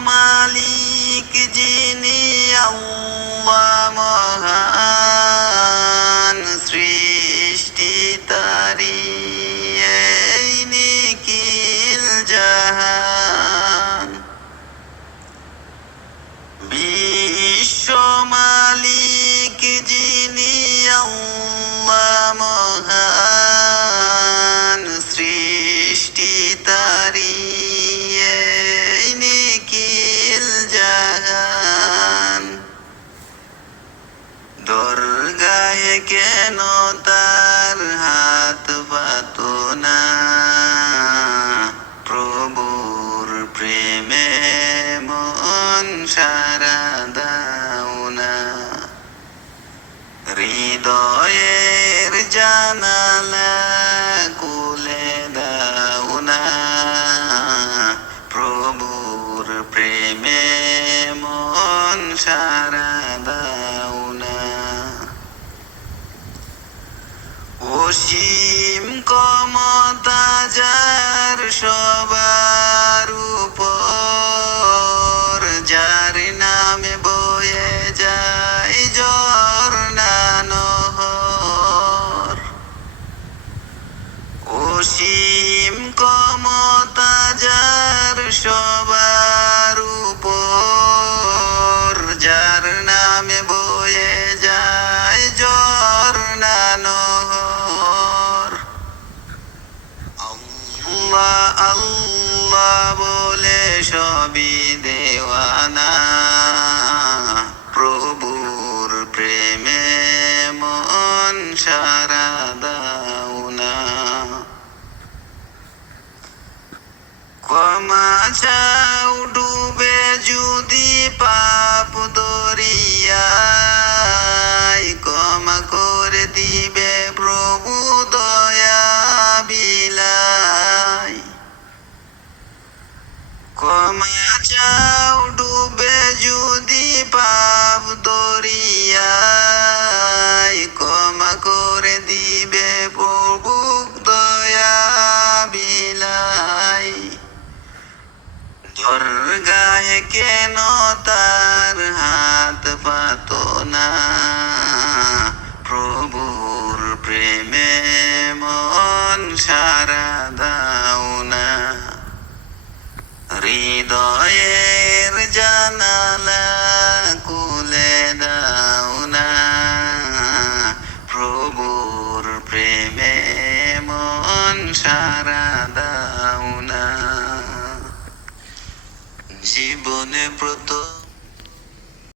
মালিক যিনি আল্লাহ মহান সৃষ্টি তারি এই নিখিল কেন তার হাত পাতো না? প্রভুর প্রেমে মন সারা দাও না। হৃদয়ের জানালা কুলে দাও না। প্রভুর প্রেমে মন সারা দাও না অসীম কমতা যার সবার উপর, যার নামে বয়ে যায় ঝর্ণা নহর অসীম কমতা যার সবার আল্লাহ আল্লাহ বলে সবই দেওয়ানা। প্রভুর প্রেমে মন সারা দাও না ক্ষমা চাও ডুবে যদি পাপ দরগায় কেন তার হাত পাতো না প্রভুর প্রেমে মন সারা দাও না হৃদয়ের জীবনে প্রথম